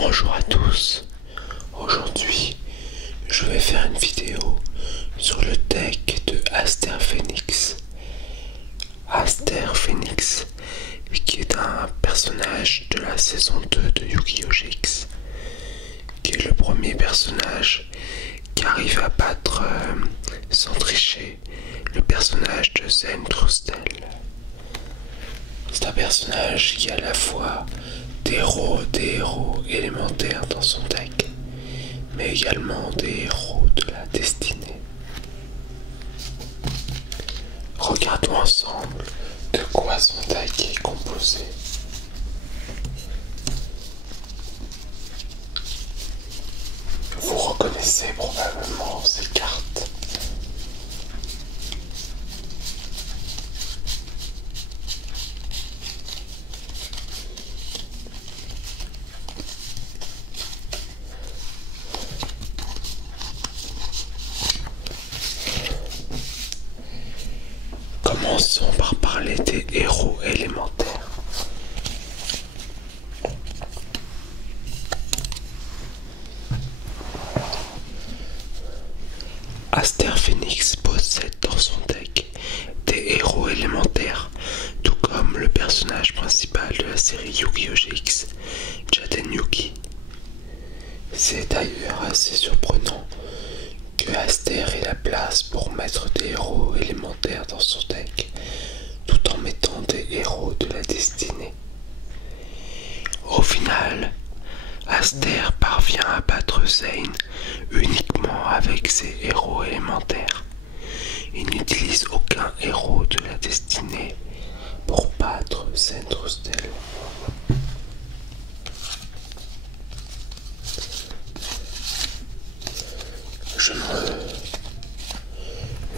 Bonjour à tous, aujourd'hui je vais faire une vidéo sur le deck de Aster Phoenix. Aster Phoenix, qui est un personnage de la saison 2 de Yu-Gi-Oh! GX, qui est le premier personnage qui arrive à battre sans tricher le personnage de Zen Trustel. C'est un personnage qui a à la fois des héros élémentaires dans son deck, mais également des héros de la destinée. Regardons ensemble de quoi son deck est composé. Vous reconnaissez probablement ces cartes. Commençons par parler des héros élémentaires. Aster Phoenix possède dans son deck des héros élémentaires, tout comme le personnage principal de la série Yu-Gi-Oh! GX, Jaden Yugi. C'est d'ailleurs assez surprenant que Aster ait la place pour mettre des héros élémentaires dans son deck, tout en mettant des héros de la destinée. Au final, Aster parvient à battre Zane uniquement avec ses héros élémentaires. Il n'utilise aucun héros de la destinée pour battre Zen Trustel.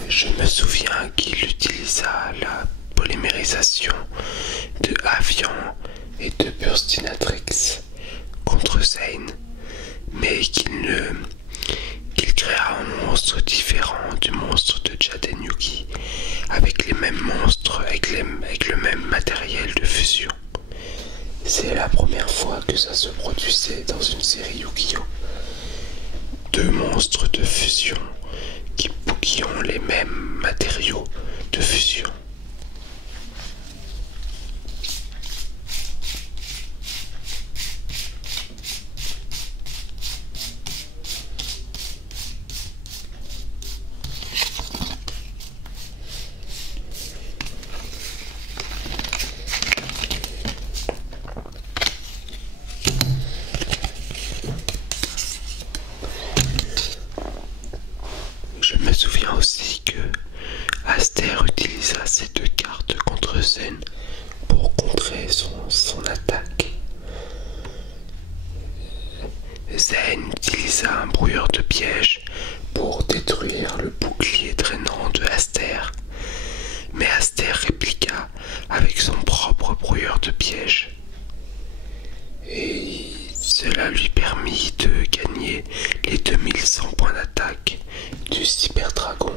Je me souviens qu'il utilisa la polymérisation de Avian et de Burstinatrix contre Zane, mais qu'il créa un monstre différent du monstre de Jaden Yugi, avec les mêmes monstres, avec le même matériel de fusion. C'est la première fois que ça se produisait dans une série Yu-Gi-Oh! Deux monstres de fusion qui ont les mêmes matériaux de fusion. Je me souviens aussi que Aster utilisa ces deux cartes contre Zen pour contrer son attaque. Zen utilisa un brouilleur de piège pour détruire le bouclier drainant de Aster, mais Aster répliqua avec son propre brouilleur de piège. Et cela lui permit de gagner les 2100 points d'attaque du Cyber Dragon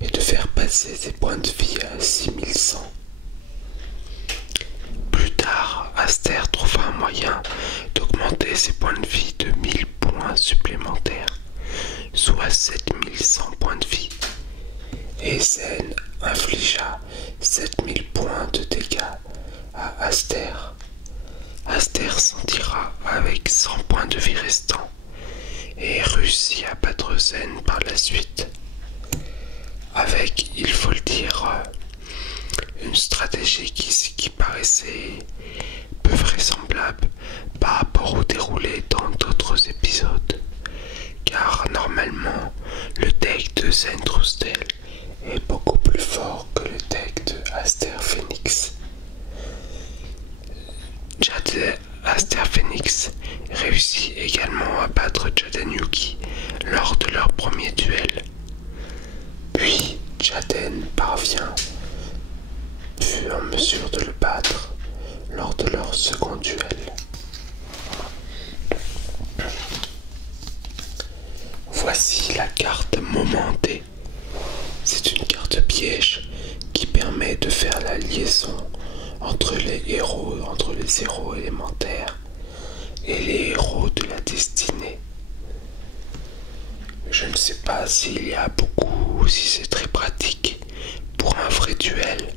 et de faire passer ses points de vie à 6100. Plus tard, Aster trouva un moyen d'augmenter ses points de vie de 1000 points supplémentaires, soit 7100 points de vie, et Zen infligea 7000 points de dégâts à Aster. Aster s'en tira avec 100 points de vie restants et réussit à battre Zen par la suite, avec, il faut le dire, une stratégie qui paraissait peu vraisemblable par rapport au déroulé dans d'autres épisodes, car normalement le deck de Zen Trustel est beaucoup plus fort que le deck de Aster Phoenix. Aster Phoenix réussit également à battre Jaden Yugi lors de leur premier duel. Puis Jaden parvient, fut en mesure de le battre lors de leur second duel. Voici la carte Moment D. C'est une carte piège qui permet de faire la liaison entre les héros élémentaires et les héros de la destinée. Je ne sais pas s'il y a beaucoup ou si c'est très pratique pour un vrai duel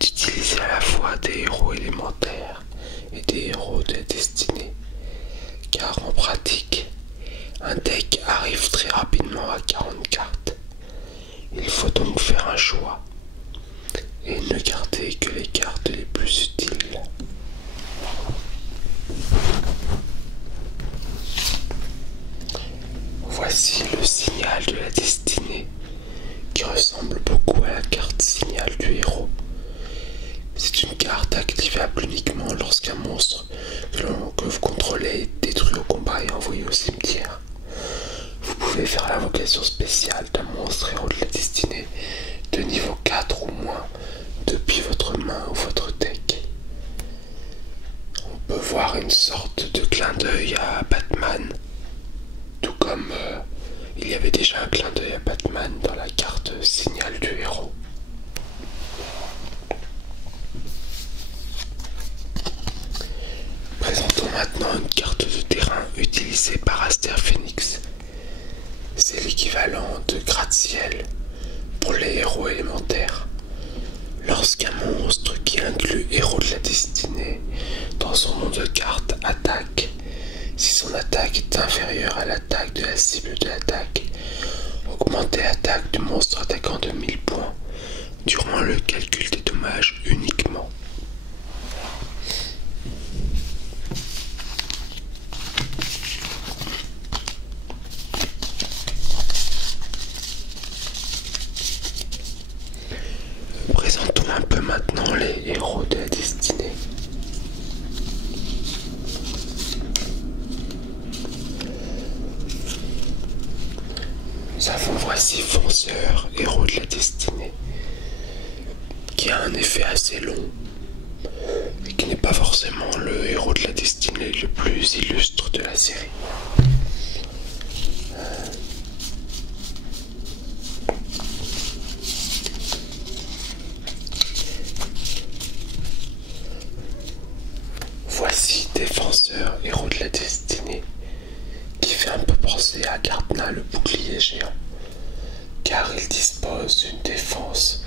d'utiliser à la fois des héros élémentaires et des héros de la destinée. Car en pratique, un deck arrive très rapidement à 40 cartes. Il faut donc faire un choix et ne garder que les cartes les plus utiles. Voici le signal de la destinée qui ressemble beaucoup à la carte signal du héros. C'est une carte activable uniquement lorsqu'un monstre que vous contrôlez est détruit au combat et envoyé au cimetière. Vous pouvez faire l'invocation spéciale d'un monstre héros de la destinée de niveau 4 ou moins depuis votre main ou votre deck. On peut voir une sorte de clin d'œil à Batman, tout comme il y avait déjà un clin d'œil à Batman dans la carte signal du héros. Présentons maintenant une carte de terrain utilisée par Aster Phoenix. C'est l'équivalent de gratte-ciel pour les héros élémentaires. Lorsqu'un monstre qui inclut héros de la destinée dans son nom de carte attaque, si son attaque est inférieure à l'attaque de la cible de l'attaque, augmentez l'attaque du monstre attaquant de 1000 points durant le calcul des dommages uniquement. Présentons un peu maintenant les héros de la destinée. Nous avons voici Fonceur, héros de la destinée, qui a un effet assez long et qui n'est pas forcément le héros de la destinée le plus illustre de la série. Voici Défenseur, héros de la destinée, qui fait un peu penser à Gardna le bouclier géant, car il dispose d'une défense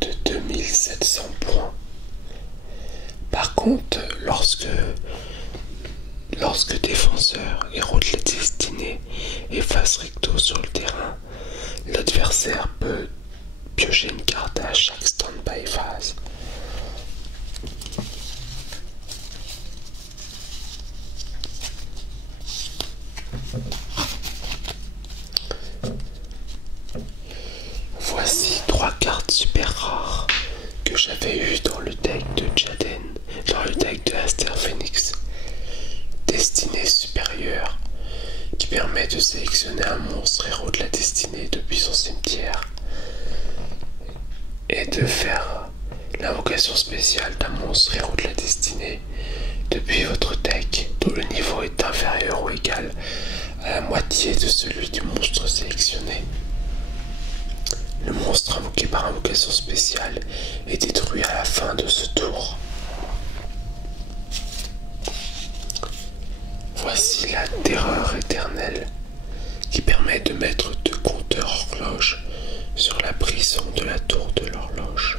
de 2700 points. Par contre, lorsque Défenseur, héros de la destinée, est face recto sur le terrain, l'adversaire peut piocher une carte à chaque stand-by phase. Voici 3 cartes super rares que j'avais eues dans le deck de Jaden, dans le deck de Aster Phoenix. Destinée supérieure, qui permet de sélectionner un monstre héros de la destinée depuis son cimetière et de faire l'invocation spéciale d'un monstre héros de la destinée depuis votre deck dont le niveau est inférieur ou égal à la moitié de celui du monstre sélectionné. Le monstre invoqué par invocation spéciale est détruit à la fin de ce tour. Voici la Terreur éternelle, qui permet de mettre 2 compteurs horloge sur la prison de la tour de l'horloge.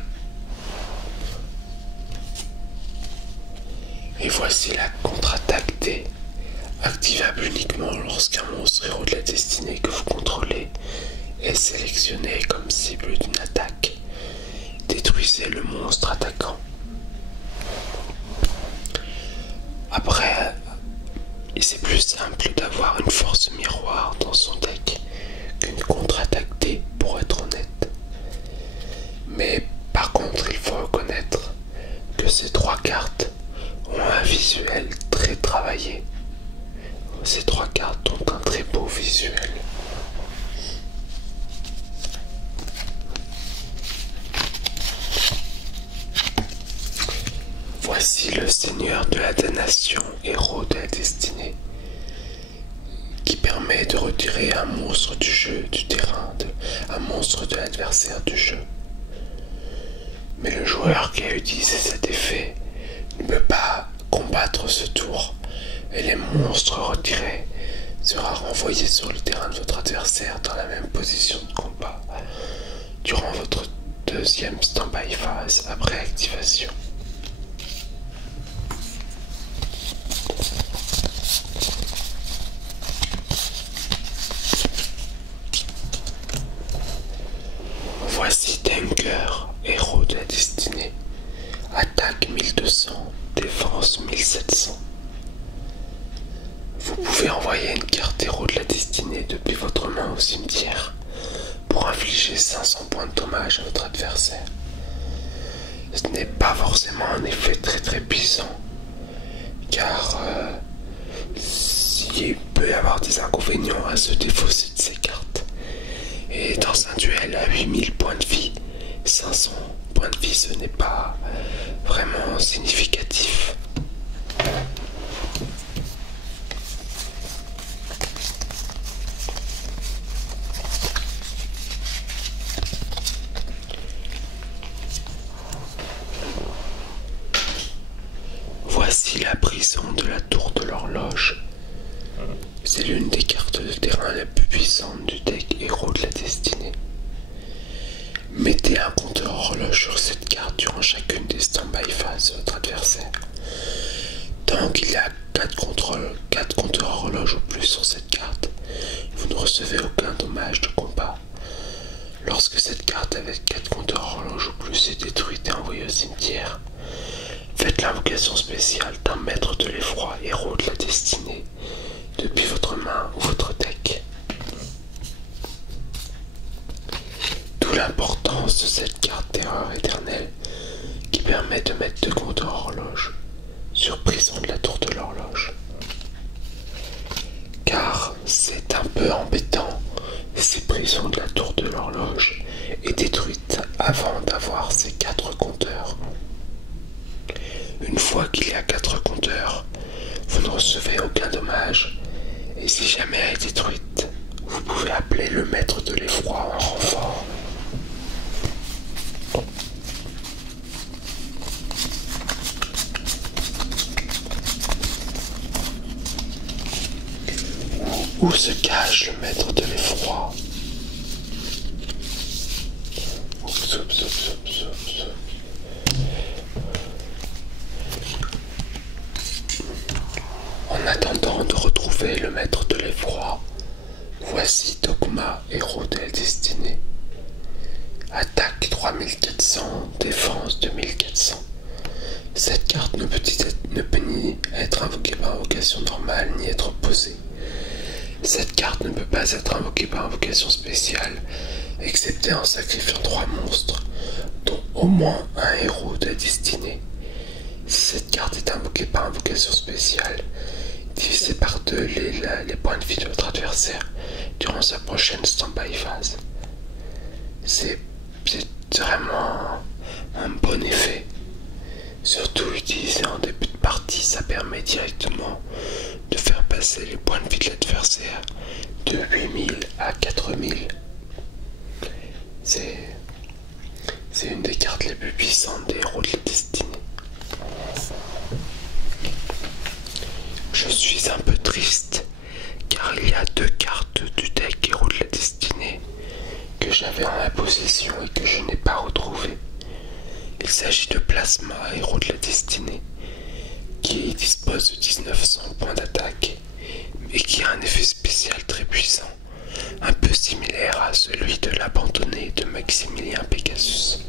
Et voici la contre-attaque D, activable uniquement lorsqu'un monstre héros de la destinée que vous contrôlez est sélectionné comme cible d'une attaque. Détruisez le monstre attaquant. Après, c'est plus simple d'avoir une force miroir dans son deck qu'une contre-attaque D, pour être honnête. Mais par contre, il faut reconnaître que ces 3 cartes ont un visuel très travaillé. Ces 3 cartes ont un très beau visuel. Voici le Seigneur de la damnation, héros de la destinée, qui permet de retirer un monstre du jeu, du terrain, un monstre de l'adversaire du jeu. Mais le joueur qui a utilisé cet effet ne peut pas combattre ce tour et les monstres retirés sera renvoyé sur le terrain de votre adversaire dans la même position de combat durant votre deuxième stand-by phase après activation. Voici Denker, héros de la destinée. Attaque 1200, défense 1700. Vous pouvez envoyer une carte héros de la destinée depuis votre main au cimetière pour infliger 500 points de dommage à votre adversaire. Ce n'est pas forcément un effet très puissant, car il peut y avoir des inconvénients à se défausser de ces cartes. Et dans un duel à 8000 points de vie, 500 points de vie, ce n'est pas vraiment significatif. Voici la prison de la tour de l'horloge. C'est l'une des cartes de terrain les plus puissantes du deck héros de la destinée. Mettez un compteur horloge sur cette carte durant chacune des stand-by phases de votre adversaire. Tant qu'il y a 4 compteurs horloge ou plus sur cette carte, vous ne recevez aucun dommage de combat. Lorsque cette carte avec 4 compteurs horloge ou plus est détruite et envoyée au cimetière, faites l'invocation spéciale d'un maître de l'effroi héros de la destinée depuis votre main ou votre deck. D'où l'importance de cette carte terreur éternelle qui permet de mettre 2 compteurs horloge sur prison de la tour de l'horloge. Car c'est un peu embêtant si prison de la tour de l'horloge est détruite avant d'avoir ces 4 compteurs. Une fois qu'il y a 4 compteurs, vous ne recevez aucun dommage, et si jamais elle est détruite, vous pouvez appeler le maître de l'effroi en renfort. Où se cache le maître de l'effroi? En attendant de retrouver le maître de l'effroi, voici Dogma, héros de la destinée. Attaque 3400, défense 2400. Cette carte ne peut ni être invoquée par invocation normale, ni être posée. Cette carte ne peut pas être invoquée par invocation spéciale, excepté en sacrifiant 3 monstres, dont au moins un héros de la destinée. Si cette carte est invoquée par invocation spéciale, divisez par 2 les points de vie de votre adversaire durant sa prochaine stand-by phase. C'est vraiment un bon effet. Surtout utilisé en début de partie, ça permet directement de faire passer les points de vie de l'adversaire de 8000 à 4000. C'est une des cartes les plus puissantes des héros de la destinée. Je suis un peu triste car il y a 2 cartes du deck héros de la destinée que j'avais en ma possession et que je n'ai pas retrouvées. Il s'agit de Plasma, héros de la destinée, qui dispose de 1900 points d'attaque et qui a un effet spécial très puissant, un peu similaire à celui de l'abandonné de Maximilien Pegasus.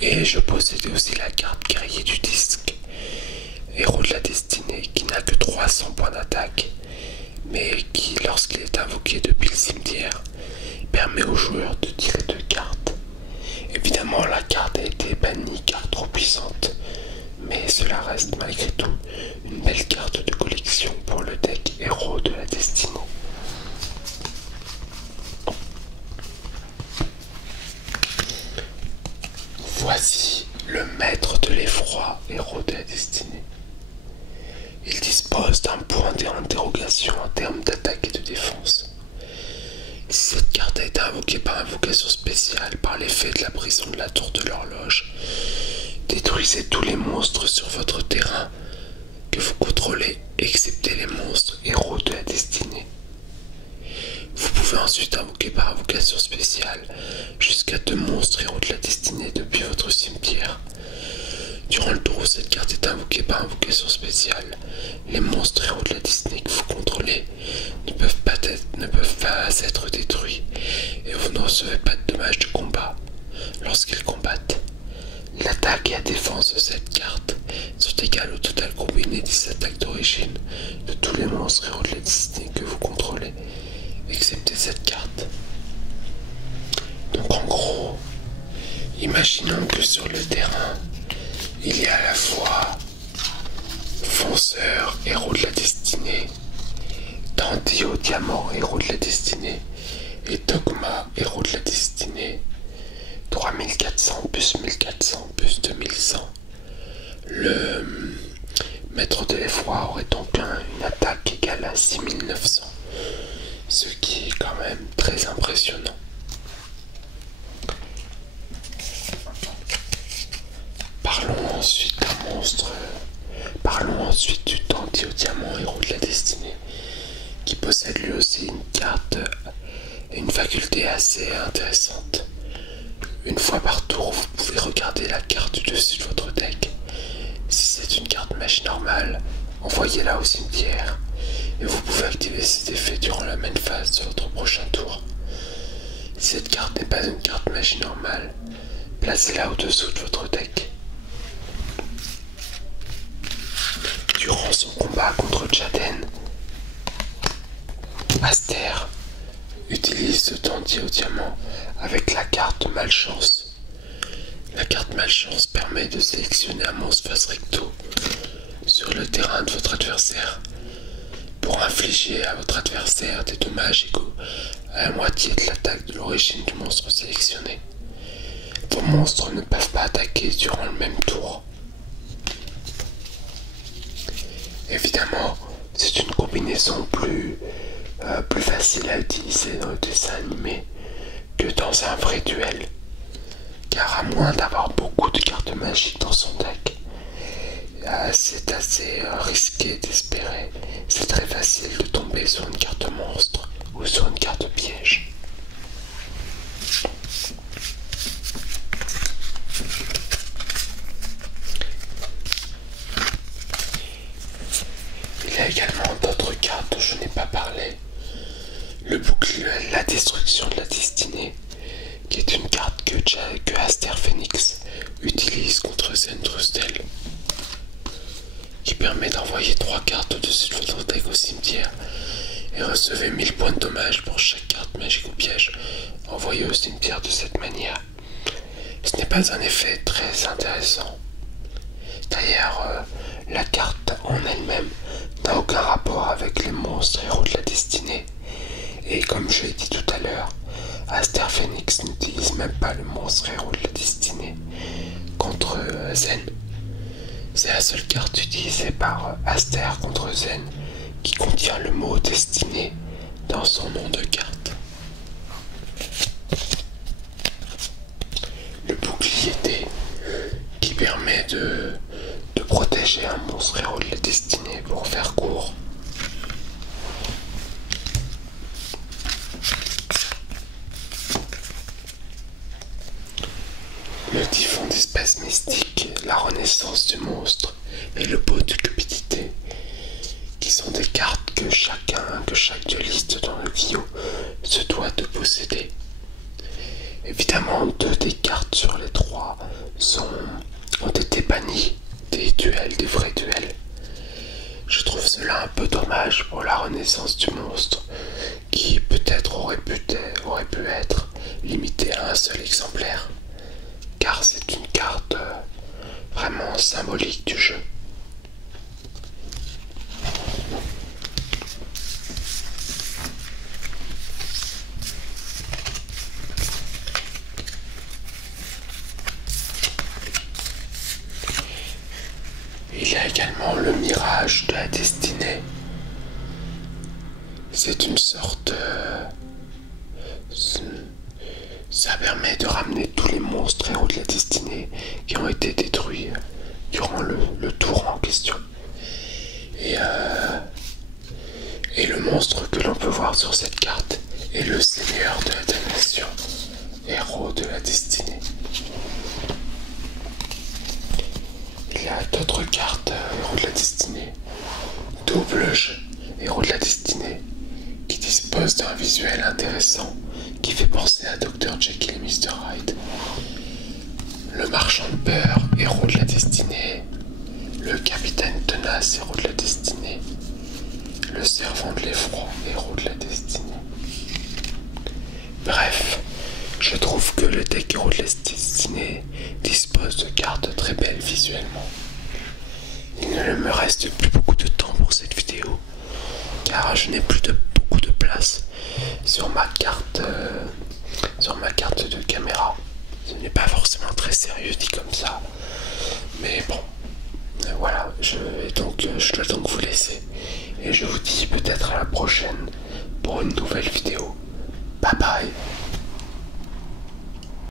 Et je possédais aussi la carte guerrier du disque, héros de la destinée, qui n'a que 300 points d'attaque, mais qui, lorsqu'il est invoqué depuis le cimetière, permet au joueur de tirer 2 cartes. Évidemment, la carte a été bannie car trop puissante, mais cela reste malgré tout une belle carte de collection pour le deck héros de la destinée. Voici le maître de l'effroi, héros de la destinée. Il dispose d'un point d'interrogation en termes d'attaque et de défense. Si cette carte a été invoquée par invocation spéciale par l'effet de la prison de la tour de l'horloge, détruisez tous les monstres sur votre terrain que vous contrôlez, excepté les monstres héros de la destinée. Vous pouvez ensuite invoquer par invocation spéciale jusqu'à 2 monstres héros de la destinée depuis votre cimetière. Durant le tour où cette carte est invoquée par invocation spéciale, les monstres héros de la destinée que vous contrôlez ne peuvent pas être détruits et vous ne recevez pas de dommages de combat lorsqu'ils combattent. L'attaque et la défense de cette carte sont égales au total combiné des attaques d'origine de tous les monstres héros de la destinée que vous contrôlez, excepté cette carte. Donc en gros, imaginons que sur le terrain, il y a à la fois Fonceur, héros de la destinée, Dandy au diamant, héros de la destinée, et Dogma, héros de la destinée. 3400 plus 1400 plus 2100. Le maître de l'effroi aurait donc une attaque égale à 6900, ce qui est quand même très impressionnant. Parlons ensuite d'un monstre. Parlons ensuite du Dandy au diamant, héros de la destinée, qui possède lui aussi une carte et une faculté assez intéressante. Une fois par tour, vous pouvez regarder la carte du dessus de votre deck. Si c'est une carte magie normale, envoyez-la au cimetière et vous pouvez activer cet effet durant la même phase de votre prochain tour. Si cette carte n'est pas une carte magie normale, placez-la au-dessous de votre deck. Durant son combat contre Jaden, Aster utilise ce Dandy au diamant avec la carte Malchance. La carte Malchance permet de sélectionner un monstre face recto sur le terrain de votre adversaire pour infliger à votre adversaire des dommages égaux à la moitié de l'attaque de l'origine du monstre sélectionné. Vos monstres ne peuvent pas attaquer durant le même tour. Évidemment, c'est une combinaison plus facile à utiliser dans le dessin animé que dans un vrai duel, car à moins d'avoir beaucoup de cartes magiques dans son deck, c'est assez risqué d'espérer. C'est très facile de tomber sur une carte monstre ou sur une carte piège. Il y a également d'autres cartes dont je n'ai pas parlé. Le bouclier, la destruction de la destinée, qui est une carte que Aster Phoenix utilise contre Zentrustel, qui permet d'envoyer 3 cartes au-dessus de votre deck au cimetière et recevez 1000 points de dommage pour chaque carte magique ou piège envoyée au cimetière de cette manière. Ce n'est pas un effet très intéressant. D'ailleurs, la carte en elle-même n'a aucun rapport avec les monstres héros de la destinée. Et comme je l'ai dit tout à l'heure, Aster Phoenix n'utilise même pas le monstre héros de la destinée contre Zen. C'est la seule carte utilisée par Aster contre Zen qui contient le mot destinée dans son nom de carte. Le bouclier D qui permet de protéger un monstre héros de la destinée pour faire court. Le typhon d'espèce mystique, la renaissance du monstre et le pot de cupidité, qui sont des cartes que chaque dueliste dans le Kyo se doit de posséder. Évidemment, 2 des cartes sur les 3 ont été bannies des duels, des vrais duels. Je trouve cela un peu dommage pour la renaissance du monstre, qui peut-être aurait pu être limitée à un seul exemplaire, car c'est une carte vraiment symbolique du jeu. Il y a également le mirage de la destinée. C'est une sorte... ça permet de ramener tous les monstres héros de la destinée qui ont été détruits durant le tour en question. Et, et le monstre que l'on peut voir sur cette carte est le Seigneur de la Damnation, héros de la destinée. Il y a d'autres cartes, héros de la destinée. Double jeu, héros de la destinée, qui dispose d'un visuel intéressant qui fait penser à Dr. Jekyll et Mr. Hyde. Le marchand de beurre, héros de la destinée. Le capitaine tenace, héros de la destinée. Le servant de l'effroi, héros de la destinée. Bref, je trouve que le deck héros de la destinée dispose de cartes très belles visuellement. Il ne me reste plus beaucoup de temps pour cette vidéo, car je n'ai plus beaucoup de place sur ma carte de caméra. Ce n'est pas forcément très sérieux dit comme ça, mais bon, voilà, je dois donc vous laisser, et je vous dis peut-être à la prochaine pour une nouvelle vidéo. Bye bye.